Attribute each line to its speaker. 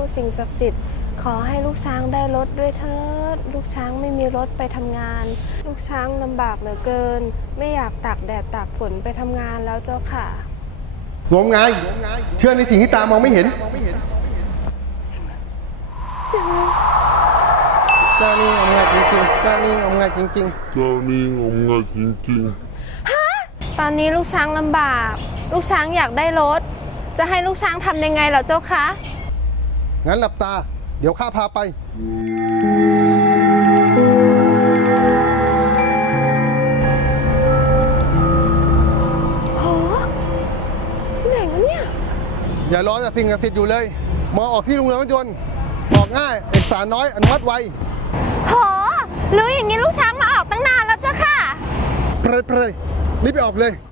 Speaker 1: สิ่งศักดิ์สิทธิ์ขอให้ลูกช้างได้รถด้วยเถิดลูกช้างไม่มีรถไปทำงานลูกช้างลำบากเหลือเกินไม่อยากตากแดดตากฝนไปทำงานแล้วเจ้าค่ะ
Speaker 2: งมงายเชื่อในสิ่งที่ตามองไม่เห็นเจ้านี่งมงายจริงๆเจ้านี่งมงายจริงๆ
Speaker 3: เจ้านี่งมงายจริงๆ
Speaker 1: ตอนนี้ลูกช้างลำบากลูกช้างอยากได้รถจะให้ลูกช้างทำยังไงเหรอเจ้าคะ
Speaker 2: งั้นหลับตาเดี๋ยวข้าพาไป
Speaker 1: โหที่ไหนวะเนี่ย
Speaker 2: อย่ารอแต่สิ่งศักดิ์สิทธิ์อยู่เลยมาออกที่โรงเรียนรถยนต์ออกง่ายเอกสารน้อยอนุมัติไว
Speaker 1: โหรู้อย่างนี้ลูกช้างมาออกตั้งนานแล้วเจ้าค่ะ
Speaker 2: เพลยรีบไปออกเลย